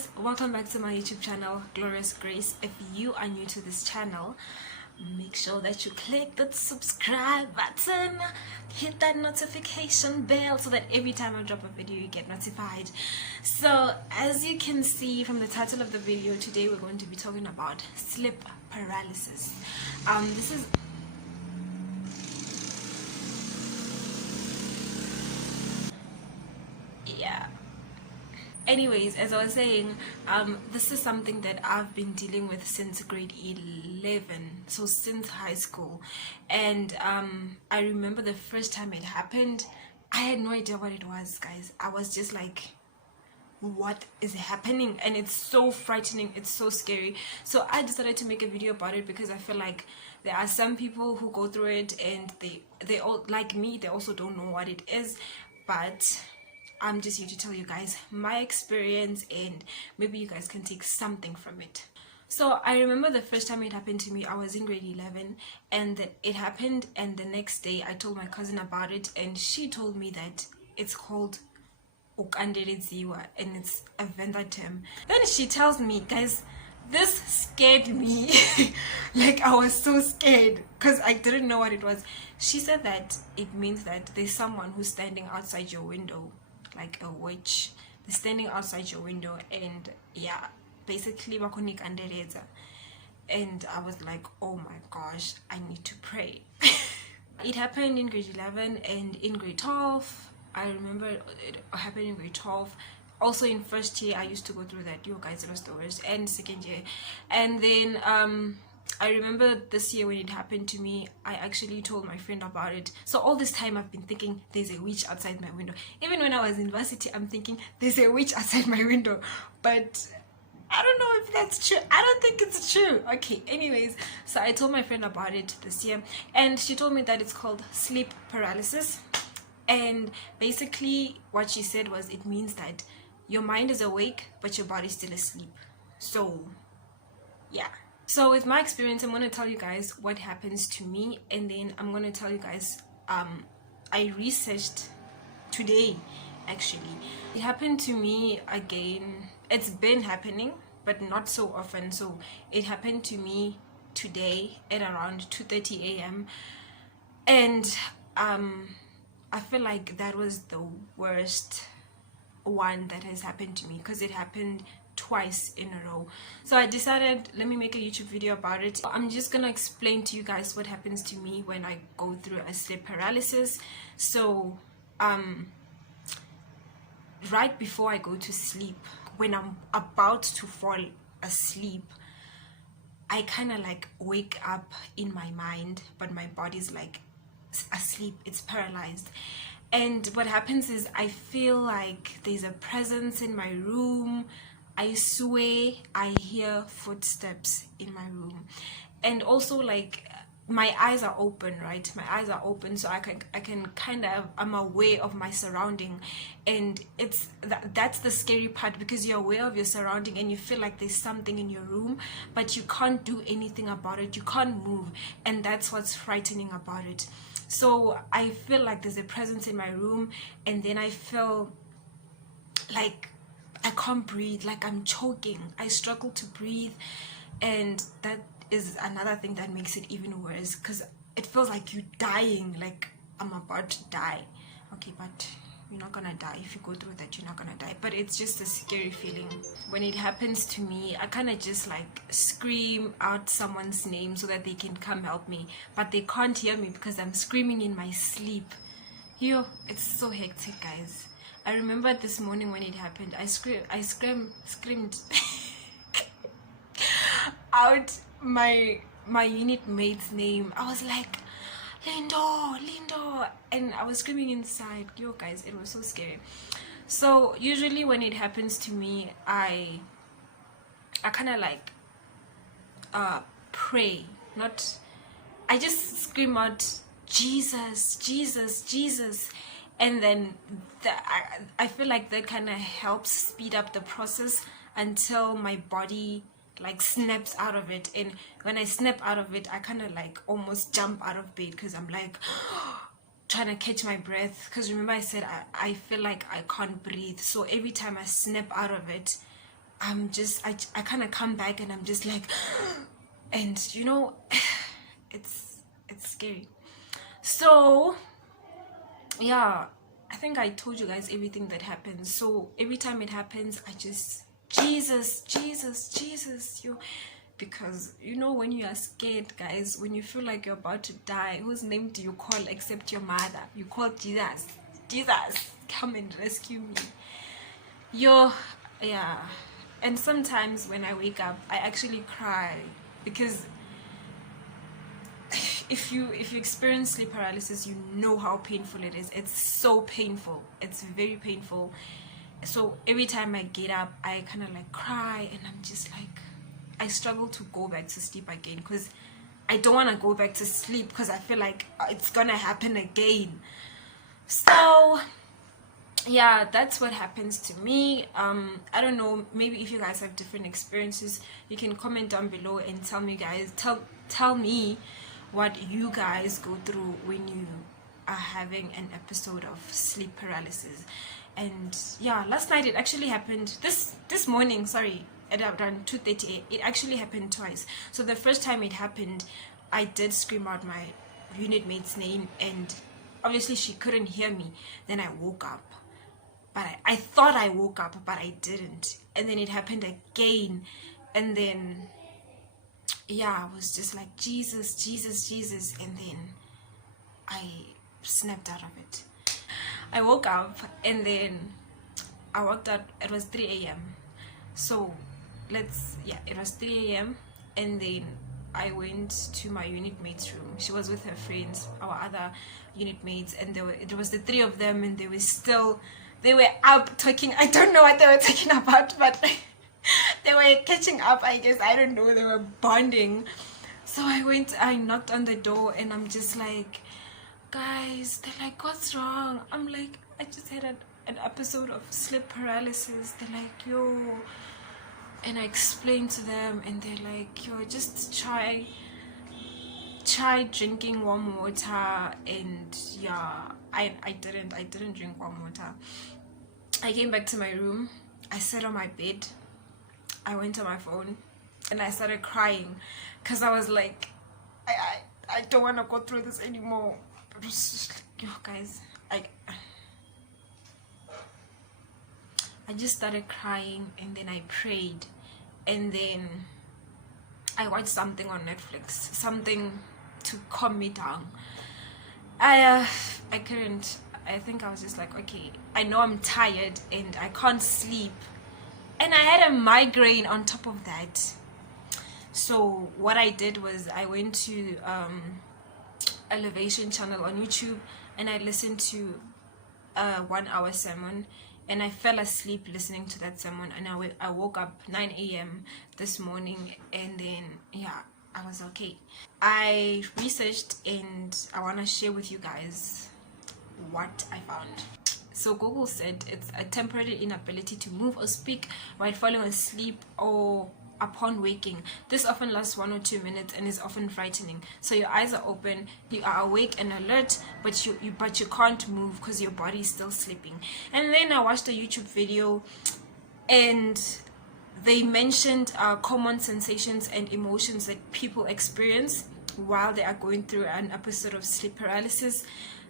guys, welcome back to my YouTube channel, Glorious Grace. If you are new to this channel, make sure that you click that subscribe button, hit that notification bell so that every time I drop a video you get notified. So as you can see from the title of the video, today we're going to be talking about sleep paralysis. This is Anyways, as I was saying, this is something that I've been dealing with since grade 11, so since high school. And I remember the first time it happened, I had no idea what it was, guys. I was just like, what is happening? And it's so frightening, it's so scary. So I decided to make a video about it because I feel like there are some people who go through it and they all, like me, they also don't know what it is. But I'm just here to tell you guys my experience and maybe you guys can take something from it. So I remember the first time it happened to me, I was in grade 11 and it happened, and the next day I told my cousin about it and she told me that it's called ukandeledziwa and it's a vendor term. Then she tells me, guys, this scared me. Like, I was so scared because I didn't know what it was. She said that it means that there's someone who's standing outside your window, like a witch. They're standing outside your window and yeah, basically bakonik andereza. And I was like, oh my gosh, I need to pray. It happened in grade 11 and in grade 12. I remember it happened in grade 12. Also in first year I used to go through that, you guys know stories, and second year. And then I remember this year when it happened to me, I actually told my friend about it. So all this time I've been thinking there's a witch outside my window. Even when I was in university, I'm thinking there's a witch outside my window. But I don't know if that's true. I don't think it's true. Okay, anyways, so I told my friend about it this year and she told me that it's called sleep paralysis. And basically what she said was it means that your mind is awake but your body's still asleep. So yeah. So with my experience, I'm going to tell you guys what happens to me, and then I'm going to tell you guys, I researched today, actually. It happened to me again. It's been happening, but not so often. So it happened to me today at around 2:30 a.m. And I feel like that was the worst one that has happened to me because it happened twice in a row. So I decided, let me make a YouTube video about it. I'm just gonna explain to you guys what happens to me when I go through a sleep paralysis. So right before I go to sleep, when I'm about to fall asleep, I kind of like wake up in my mind, but my body's like asleep, it's paralyzed. And what happens is I feel like there's a presence in my room. I swear I hear footsteps in my room. And also, like, my eyes are open, right? My eyes are open, so I can kind of, I'm aware of my surrounding. And it's that's the scary part, because you're aware of your surrounding and you feel like there's something in your room, but you can't do anything about it, you can't move, and that's what's frightening about it. So I feel like there's a presence in my room, and then I feel like I can't breathe, like I'm choking, I struggle to breathe. And that is another thing that makes it even worse, because it feels like you're dying, like I'm about to die. Okay, but you're not gonna die. If you go through that, you're not gonna die, but it's just a scary feeling. When it happens to me, I kind of just like scream out someone's name so that they can come help me, but they can't hear me because I'm screaming in my sleep. Yo, it's so hectic, guys. I remember this morning when it happened, I screamed out my unit mate's name. I was like, Lindo, and I was screaming inside. Yo guys, it was so scary. So usually when it happens to me, I kind of like pray, not, I just scream out Jesus, Jesus, Jesus. And then I feel like that kind of helps speed up the process until my body like snaps out of it. And when I snap out of it, I kind of like almost jump out of bed because I'm like trying to catch my breath, because remember I said I feel like I can't breathe. So every time I snap out of it, I kind of come back and I'm just like, and you know, it's scary. So yeah, I think I told you guys everything that happens. So every time it happens, I just, Jesus, Jesus, Jesus, you, because you know, when you are scared, guys, when you feel like you're about to die, whose name do you call except your mother? You call Jesus. Jesus, come and rescue me. Yeah. And sometimes when I wake up, I actually cry, because if you experience sleep paralysis, you know how painful it is. It's so painful. It's very painful. So every time I get up, I kind of like cry, and I'm just like, I struggle to go back to sleep again, because I don't want to go back to sleep, because I feel like it's gonna happen again. So yeah, that's what happens to me. I don't know, maybe if you guys have different experiences, you can comment down below and tell me, guys, tell me what you guys go through when you are having an episode of sleep paralysis. And yeah, last night it actually happened, this morning, sorry, at around 2:30, it actually happened twice. So the first time it happened, I did scream out my unit mate's name, and obviously she couldn't hear me. Then I woke up, but I thought I woke up, but I didn't. And then it happened again, and then yeah, I was just like, Jesus, Jesus, Jesus, and then I snapped out of it. I woke up, and then I woke up, it was 3 a.m. So it was 3 a.m. and then I went to my unit mate's room. She was with her friends, our other unit mates, and there was the three of them, and they were up talking. I don't know what they were talking about, but they were catching up, I guess. I don't know, they were bonding. So I knocked on the door, and I'm just like, guys, they're like, what's wrong? I'm like, I just had an episode of sleep paralysis. They're like, yo. And I explained to them, and they're like, yo, just try drinking warm water. And yeah, I didn't drink warm water. I came back to my room, I sat on my bed, I went on my phone, and I started crying, because I was like, I don't want to go through this anymore. It was just like, yo, guys, I just started crying, and then I prayed, and then I watched something on Netflix, something to calm me down. I couldn't. I think I was just like, okay, I know I'm tired and I can't sleep, and I had a migraine on top of that. So what I did was I went to Elevation channel on YouTube, and I listened to a 1-hour sermon, and I fell asleep listening to that sermon, and I woke up 9 a.m. this morning, and then yeah, I was okay. I researched, and I want to share with you guys what I found. So Google said it's a temporary inability to move or speak while falling asleep or upon waking. This often lasts 1 or 2 minutes and is often frightening. So your eyes are open, you are awake and alert, but you can't move because your body is still sleeping. And then I watched a YouTube video, and they mentioned common sensations and emotions that people experience while they are going through an episode of sleep paralysis.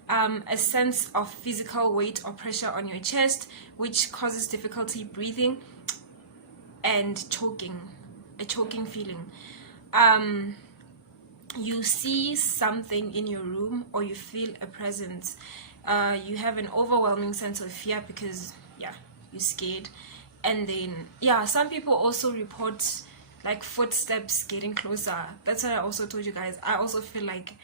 A sense of physical weight or pressure on your chest, which causes difficulty breathing, and a choking feeling. You see something in your room, or you feel a presence. You have an overwhelming sense of fear because yeah, you're scared. And then yeah, some people also report like footsteps getting closer. That's what I also told you guys. I also feel like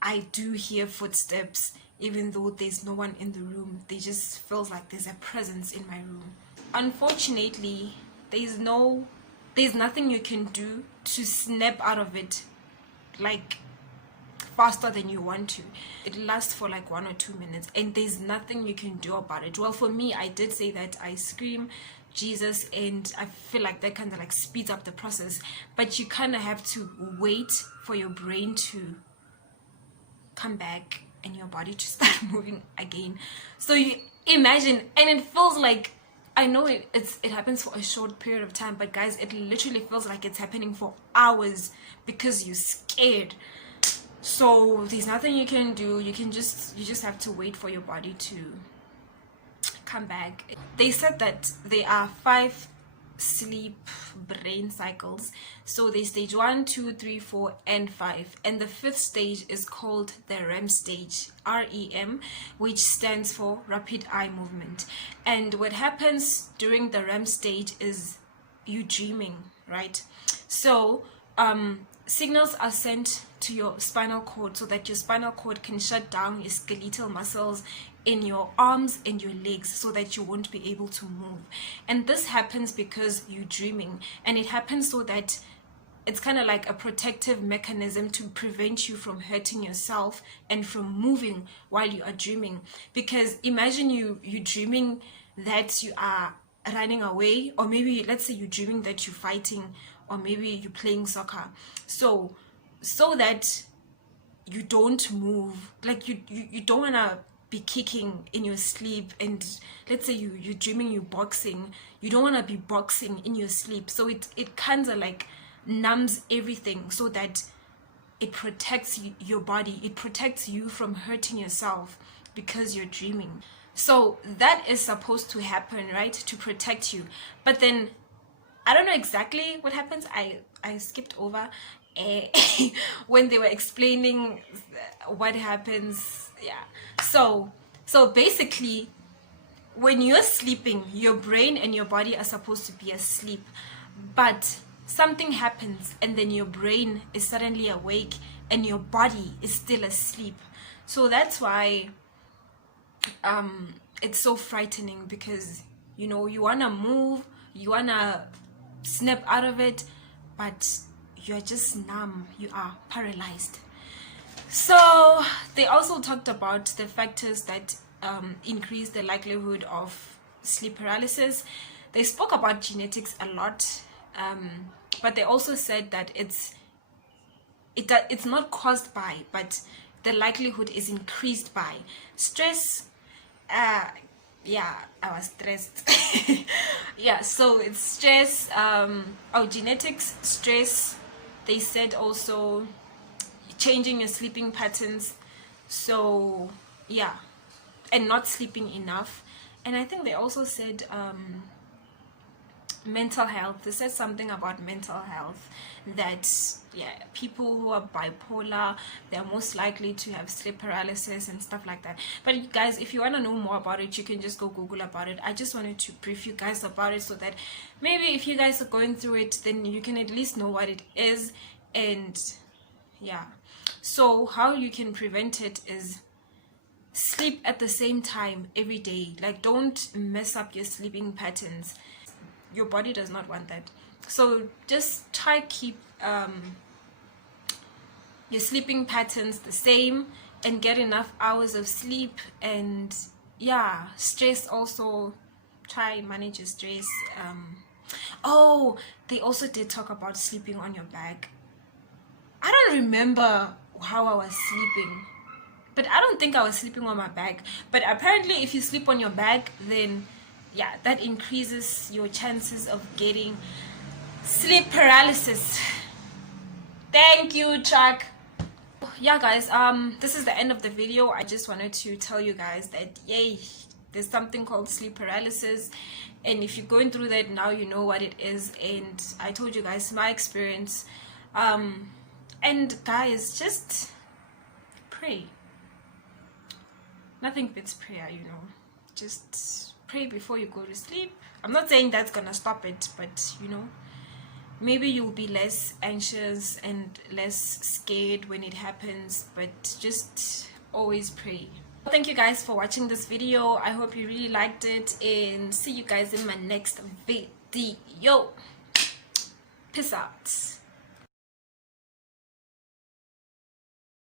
I do hear footsteps even though there's no one in the room. They just feels like there's a presence in my room. Unfortunately, there's nothing you can do to snap out of it like faster than you want to. It lasts for like 1 or 2 minutes, and there's nothing you can do about it. Well, for me, I did say that I scream Jesus, and I feel like that kind of like speeds up the process, but you kind of have to wait for your brain to come back and your body to start moving again. So you imagine, and it feels like I know it happens for a short period of time, but guys, it literally feels like it's happening for hours because you're scared. So there's nothing you can do. You just have to wait for your body to come back. They said that there are 5 sleep brain cycles. So there's stage 1, 2, 3, 4 and 5, and the 5th stage is called the REM stage, REM, which stands for rapid eye movement. And what happens during the REM stage is you dreaming, right? So signals are sent to your spinal cord so that your spinal cord can shut down your skeletal muscles in your arms and your legs so that you won't be able to move. And this happens because you're dreaming, and it happens so that it's kind of like a protective mechanism to prevent you from hurting yourself and from moving while you are dreaming. Because imagine you dreaming that you are running away, or maybe let's say you're dreaming that you're fighting, or maybe you're playing soccer, so that you don't move, like you don't want to be kicking in your sleep. And let's say you're dreaming you're boxing, you don't want to be boxing in your sleep. So it kind of like numbs everything so that it protects your body, it protects you from hurting yourself because you're dreaming. So that is supposed to happen, right, to protect you. But then I don't know exactly what happens. I skipped over when they were explaining what happens. Yeah, so basically when you're sleeping, your brain and your body are supposed to be asleep, but something happens and then your brain is suddenly awake and your body is still asleep. So that's why it's so frightening, because you know you want to move, you want to snap out of it, but you're just numb, you are paralyzed. So they also talked about the factors that increase the likelihood of sleep paralysis. They spoke about genetics a lot, but they also said that it's not caused by, but the likelihood is increased by stress. Yeah, I was stressed. Yeah, so it's stress, genetics, stress. They said also changing your sleeping patterns, so yeah, and not sleeping enough. And I think they also said mental health. They said something about mental health, that yeah, people who are bipolar, they're most likely to have sleep paralysis and stuff like that. But guys, if you want to know more about it, you can just go Google about it. I just wanted to brief you guys about it so that maybe if you guys are going through it, then you can at least know what it is. And yeah, so how you can prevent it is sleep at the same time every day. Like, don't mess up your sleeping patterns. Your body does not want that. So just try keep your sleeping patterns the same and get enough hours of sleep. And yeah, stress also, try manage your stress. Oh, they also did talk about sleeping on your back. I don't remember how I was sleeping, but I don't think I was sleeping on my back. But apparently if you sleep on your back, then yeah, that increases your chances of getting sleep paralysis. Thank you, Chuck. Yeah guys, this is the end of the video. I just wanted to tell you guys that yay, there's something called sleep paralysis, and if you're going through that now, you know what it is. And I told you guys my experience. And guys, just pray. Nothing beats prayer, you know. Just pray before you go to sleep. I'm not saying that's gonna stop it, but you know, maybe you'll be less anxious and less scared when it happens. But just always pray. Thank you guys for watching this video. I hope you really liked it, and see you guys in my next video. Peace out.